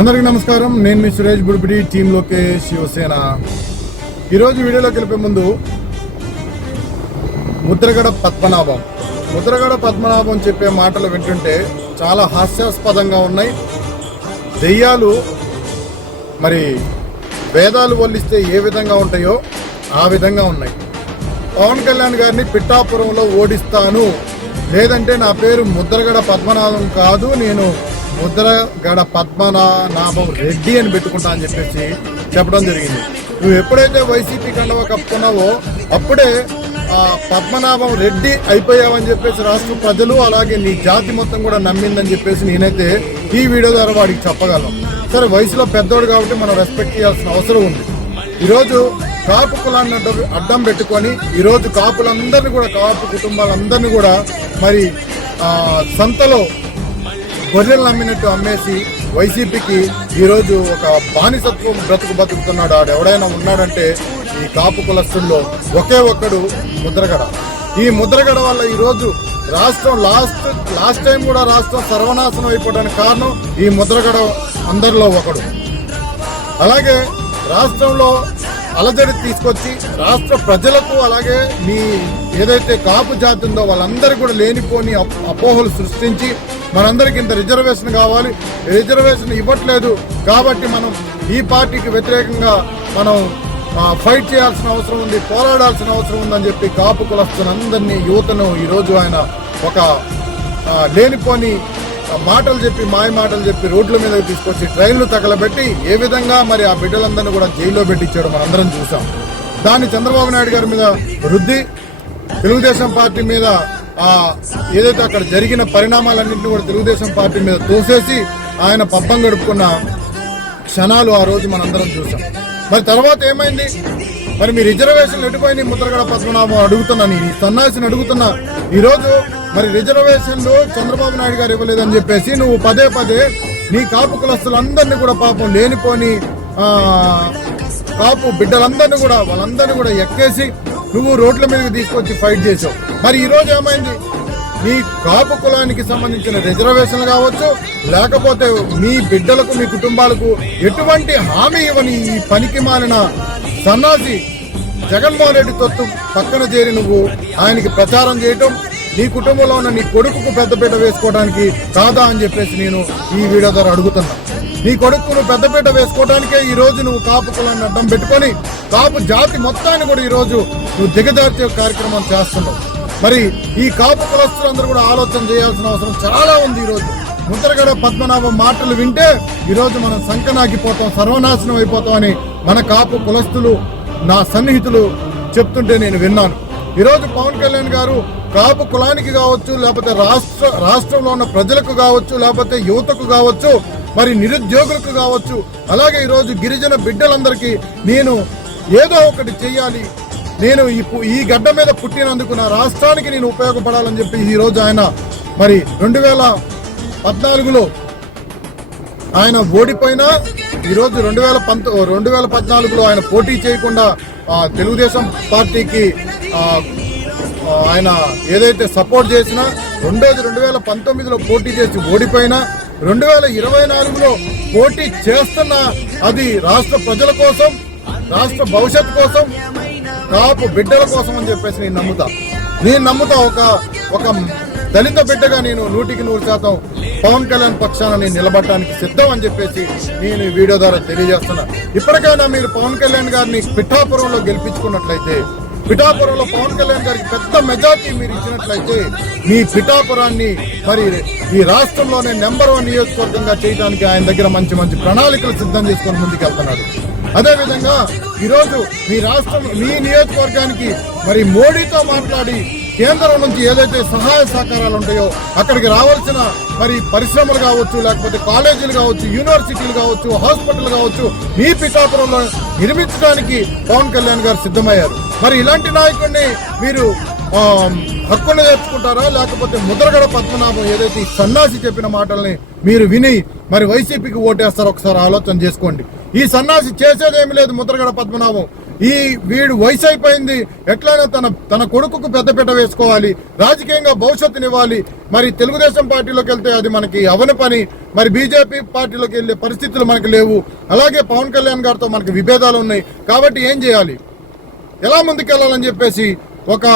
అందరికీ నమస్కారం. నేను మీ సురేష్ బుడిపిడి టీం లోకేష్ శివసేన. ఈరోజు వీడియోలోకి వెళ్ళిపోయే ముందు ముద్రగడ పద్మనాభం. ముద్రగడ పద్మనాభం చెప్పే మాటలు వింటుంటే చాలా హాస్యాస్పదంగా ఉన్నాయి. దెయ్యాలు మరి వేదాలు వల్లిస్తే ఏ విధంగా ఉంటాయో ఆ విధంగా ఉన్నాయి. పవన్ కళ్యాణ్ గారిని పిట్టాపురంలో ఓడిస్తాను. లేదంటే నా పేరు ముద్రగడ పద్మనాభం కాదు. నేను ముద్రగడ పద్మనాభం రెడ్డి అని పెట్టుకుంటా అని చెప్పేసి చెప్పడం జరిగింది. నువ్వు ఎప్పుడైతే వైసీపీ కండవ కప్పుకున్నావో అప్పుడే ఆ పద్మనాభం రెడ్డి అయిపోయావని చెప్పేసి రాష్ట్ర ప్రజలు అలాగే నీ జాతి మొత్తం కూడా నమ్మిందని చెప్పేసి నేనైతే ఈ వీడియో ద్వారా వాడికి చెప్పగలను. సరే వయసులో పెద్దోడు కాబట్టి మనం రెస్పెక్ట్ చేయాల్సిన అవసరం ఉంది. ఈరోజు కాపు కులాన్ని అడ్డం పెట్టుకొని ఈరోజు కాపులందరినీ కూడా కాపు కుటుంబాలందరినీ కూడా మరి సంతలో గొర్రెలు నమ్మినట్టు అమ్మేసి వైసీపీకి ఈరోజు ఒక బానిసత్వం బ్రతుకు బతుకుతున్నాడు. ఆడు ఎవడైనా ఉన్నాడంటే ఈ కాపు కులస్తుల్లో ఒకే ఒక్కడు ముద్రగడ. ఈ ముద్రగడ వల్ల ఈరోజు రాష్ట్రం లాస్ట్ లాస్ట్ టైం కూడా రాష్ట్రం సర్వనాశనం అయిపోవడానికి కారణం ఈ ముద్రగడ అందరిలో ఒకడు. అలాగే రాష్ట్రంలో అలజడి తీసుకొచ్చి రాష్ట్ర ప్రజలకు అలాగే మీ ఏదైతే కాపు జాతి ఉందో వాళ్ళందరికీ కూడా లేనిపోని అప్- అపోహలు సృష్టించి మనందరికి ఇంత రిజర్వేషన్ కావాలి. రిజర్వేషన్ ఇవ్వట్లేదు కాబట్టి మనం ఈ పార్టీకి వ్యతిరేకంగా మనం ఫైట్ చేయాల్సిన అవసరం ఉంది పోరాడాల్సిన అవసరం ఉందని చెప్పి కాపు కులస్తులందరినీ యువతను ఈరోజు ఆయన ఒక లేనిపోని మాటలు చెప్పి మాయ మాటలు చెప్పి రోడ్ల మీద తీసుకొచ్చి ట్రైన్లు తగలబెట్టి ఏ విధంగా మరి ఆ బిడ్డలందరినీ కూడా జైల్లో పెట్టించాడు మనందరం చూసాం. దాన్ని చంద్రబాబు నాయుడు గారి మీద వృద్ధి తెలుగుదేశం పార్టీ మీద ఆ ఏదైతే అక్కడ జరిగిన పరిణామాలన్నింటినీ కూడా తెలుగుదేశం పార్టీ మీద తోసేసి ఆయన పబ్బం గడుపుకున్న క్షణాలు ఆ రోజు మనందరం చూసాం. మరి తర్వాత ఏమైంది? మరి మీ రిజర్వేషన్ ఎటుపోయి ముద్రగడ పద్మనాభం అడుగుతున్నాను ఈ సన్నాసిని అడుగుతున్నా ఈరోజు మరి రిజర్వేషన్లు చంద్రబాబు నాయుడు గారు ఇవ్వలేదని చెప్పేసి నువ్వు పదే పదే నీ కాపు కులస్తులందరినీ కూడా పాపం లేనిపోని కాపు బిడ్డలందరినీ కూడా వాళ్ళందరినీ కూడా ఎక్కేసి నువ్వు రోడ్ల మీదకి తీసుకొచ్చి ఫైట్ చేసావు మరి ఈరోజు ఏమైంది? మీ కాపు కులానికి సంబంధించిన రిజర్వేషన్లు కావచ్చు లేకపోతే మీ బిడ్డలకు మీ కుటుంబాలకు ఎటువంటి హామీ ఇవ్వని ఈ పనికి మాలిన సన్నాసి జగన్మోహన్ రెడ్డి తొత్తు పక్కన చేరి నువ్వు ఆయనకి ప్రచారం చేయటం నీ కుటుంబంలో ఉన్న నీ కొడుకుకు పెద్దపీట వేసుకోవడానికి కాదా అని చెప్పేసి నేను ఈ వీడియో ద్వారా అడుగుతున్నా. నీ కొడుకును పెద్దపీట వేసుకోవడానికే ఈ రోజు నువ్వు కాపు కులాన్ని అడ్డం పెట్టుకొని కాపు జాతి మొత్తాన్ని కూడా ఈ రోజు నువ్వు దిగజార్చే కార్యక్రమం చేస్తున్నావు. మరి ఈ కాపు కులస్తులందరూ కూడా ఆలోచన చేయాల్సిన అవసరం చాలా ఉంది ఈ రోజు. ముద్రగడ పద్మనాభం మాటలు వింటే ఈరోజు మనం సంకనాగిపోతాం సర్వనాశనం అయిపోతాం అని మన కాపు కులస్తులు నా సన్నిహితులు చెప్తుంటే నేను విన్నాను. ఈరోజు పవన్ కళ్యాణ్ గారు కాపు కులానికి కావచ్చు లేకపోతే రాష్ట్ర రాష్ట్రంలో ఉన్న ప్రజలకు కావచ్చు లేకపోతే యువతకు కావచ్చు మరి నిరుద్యోగులకు కావచ్చు. అలాగే ఈరోజు గిరిజన బిడ్డలందరికీ నేను ఏదో ఒకటి చేయాలి నేను ఈ ఈ గడ్డ మీద పుట్టినందుకు నా రాష్ట్రానికి నేను ఉపయోగపడాలని చెప్పి ఈరోజు ఆయన మరి రెండు వేల పద్నాలుగులో ఆయన ఓడిపోయినా ఈరోజు రెండు వేల పంత రెండు వేల పద్నాలుగులో ఆయన పోటీ చేయకుండా తెలుగుదేశం పార్టీకి ఆయన ఏదైతే సపోర్ట్ చేసినా రెండోది రెండు వేల పంతొమ్మిదిలో పోటీ చేసి ఓడిపోయినా రెండు వేల ఇరవై నాలుగులో పోటీ చేస్తున్న అది రాష్ట్ర ప్రజల కోసం రాష్ట్ర భవిష్యత్తు కోసం కాపు బిడ్డల కోసం అని చెప్పేసి నేను నమ్ముతా. నేను నమ్ముతా ఒక ఒక దళిత బిడ్డగా నేను నూటికి నూరు శాతం పవన్ కళ్యాణ్ పక్షాన నేను నిలబడటానికి సిద్ధం అని చెప్పేసి నేను ఈ వీడియో ద్వారా తెలియజేస్తున్నా. ఇప్పటికైనా మీరు పవన్ కళ్యాణ్ గారిని పిఠాపురంలో గెలిపించుకున్నట్లయితే పిఠాపురంలో పవన్ కళ్యాణ్ గారికి పెద్ద మెజార్టీ మీరు ఇచ్చినట్లయితే మీ పిఠాపురాన్ని మరి ఈ రాష్ట్రంలోనే నెంబర్ వన్ నియోజకవర్గంగా చేయడానికి ఆయన దగ్గర మంచి మంచి ప్రణాళికలు సిద్ధం చేసుకొని ముందుకెళ్తున్నాడు. అదే అదేవిధంగా ఈరోజు మీ రాష్ట్రం మీ నియోజకవర్గానికి మరి మోడీతో మాట్లాడి కేంద్రం నుంచి ఏదైతే సహాయ సహకారాలు ఉంటాయో అక్కడికి రావాల్సిన మరి పరిశ్రమలు కావచ్చు లేకపోతే కాలేజీలు కావచ్చు యూనివర్సిటీలు కావచ్చు హాస్పిటల్ కావచ్చు మీ పిఠాపురంలో నిర్మించడానికి పవన్ కళ్యాణ్ గారు సిద్ధమయ్యారు. మరి ఇలాంటి నాయకుడిని మీరు హక్కులు నేర్చుకుంటారా? లేకపోతే ముద్రగడ పద్మనాభం ఏదైతే ఈ సన్నాసి చెప్పిన మాటల్ని మీరు విని మరి వైసీపీకి ఓటేస్తారో ఒకసారి ఆలోచన చేసుకోండి. ఈ సన్నాసి చేసేదేమి లేదు ముద్రగడ పద్మనాభం. ఈ వీడు వయసు అయిపోయింది ఎట్లయినా తన తన కొడుకుకు పెద్దపీట వేసుకోవాలి రాజకీయంగా భవిష్యత్తునివ్వాలి మరి తెలుగుదేశం పార్టీలోకి వెళ్తే అది మనకి అవని పని. మరి బీజేపీ పార్టీలోకి వెళ్ళే పరిస్థితులు మనకి లేవు. అలాగే పవన్ కళ్యాణ్ గారితో మనకి విభేదాలు ఉన్నాయి. కాబట్టి ఏం చేయాలి? ఎలా ముందుకెళ్ళాలని చెప్పేసి ఒక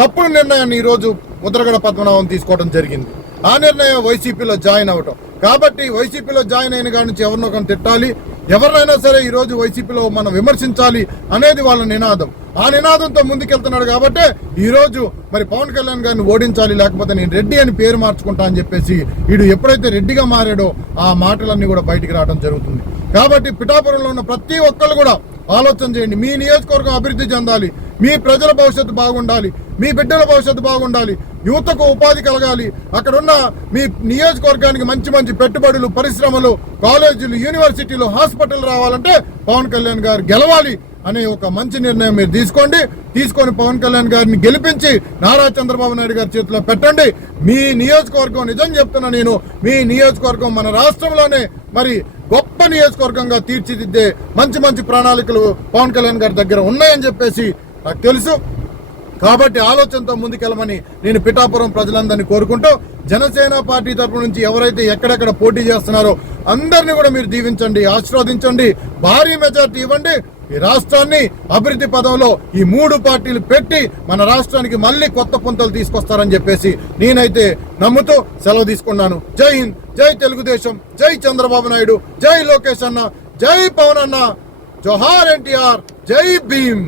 తప్పుడు నిర్ణయాన్ని ఈరోజు ముద్రగడ పద్మనాభం తీసుకోవడం జరిగింది. ఆ నిర్ణయం వైసీపీలో జాయిన్ అవ్వటం. కాబట్టి వైసీపీలో జాయిన్ అయిన కాడి నుంచి ఎవరినో ఒకరిని తిట్టాలి. ఎవరినైనా సరే ఈరోజు వైసీపీలో మనం విమర్శించాలి అనేది వాళ్ళ నినాదం. ఆ నినాదంతో ముందుకెళ్తున్నాడు కాబట్టి ఈ రోజు మరి పవన్ కళ్యాణ్ గారిని ఓడించాలి లేకపోతే నేను రెడ్డి అని పేరు మార్చుకుంటా అని చెప్పేసి వీడు ఎప్పుడైతే రెడ్డిగా మారాడో ఆ మాటలన్నీ కూడా బయటికి రావడం జరుగుతుంది. కాబట్టి పిఠాపురంలో ఉన్న ప్రతి ఒక్కళ్ళు కూడా ఆలోచన చేయండి. మీ నియోజకవర్గం అభివృద్ధి చెందాలి. మీ ప్రజల భవిష్యత్తు బాగుండాలి. మీ బిడ్డల భవిష్యత్తు బాగుండాలి. యువతకు ఉపాధి కలగాలి. అక్కడున్న మీ నియోజకవర్గానికి మంచి మంచి పెట్టుబడులు పరిశ్రమలు కాలేజీలు యూనివర్సిటీలు హాస్పిటల్ రావాలంటే పవన్ కళ్యాణ్ గారు గెలవాలి. అనే ఒక మంచి నిర్ణయం మీరు తీసుకోండి. తీసుకొని పవన్ కళ్యాణ్ గారిని గెలిపించి నారా చంద్రబాబు నాయుడు గారి చేతిలో పెట్టండి. మీ నియోజకవర్గం నిజం చెప్తున్నా నేను మీ నియోజకవర్గం మన రాష్ట్రంలోనే మరి గొప్ప నియోజకవర్గంగా తీర్చిదిద్దే మంచి మంచి ప్రణాళికలు పవన్ కళ్యాణ్ గారి దగ్గర ఉన్నాయని చెప్పేసి నాకు తెలుసు. కాబట్టి ఆలోచనతో ముందుకెళ్ళమని నేను పిఠాపురం ప్రజలందరినీ కోరుకుంటూ జనసేన పార్టీ తరపు నుంచి ఎవరైతే ఎక్కడెక్కడ పోటీ చేస్తున్నారో అందరినీ కూడా మీరు దీవించండి ఆశీర్వదించండి భారీ మెజార్టీ ఇవ్వండి. ఈ రాష్ట్రాన్ని అభివృద్ధి పదంలో ఈ మూడు పార్టీలు పెట్టి మన రాష్ట్రానికి మళ్ళీ కొత్త పుంతలు తీసుకొస్తారని చెప్పేసి నేనైతే నమ్ముతూ సెలవు తీసుకున్నాను. జై హింద్ జై తెలుగుదేశం జై చంద్రబాబు నాయుడు జై లోకేష్ అన్న జై పవన్ అన్న జోహార్ ఎన్టీఆర్ జై భీమ్.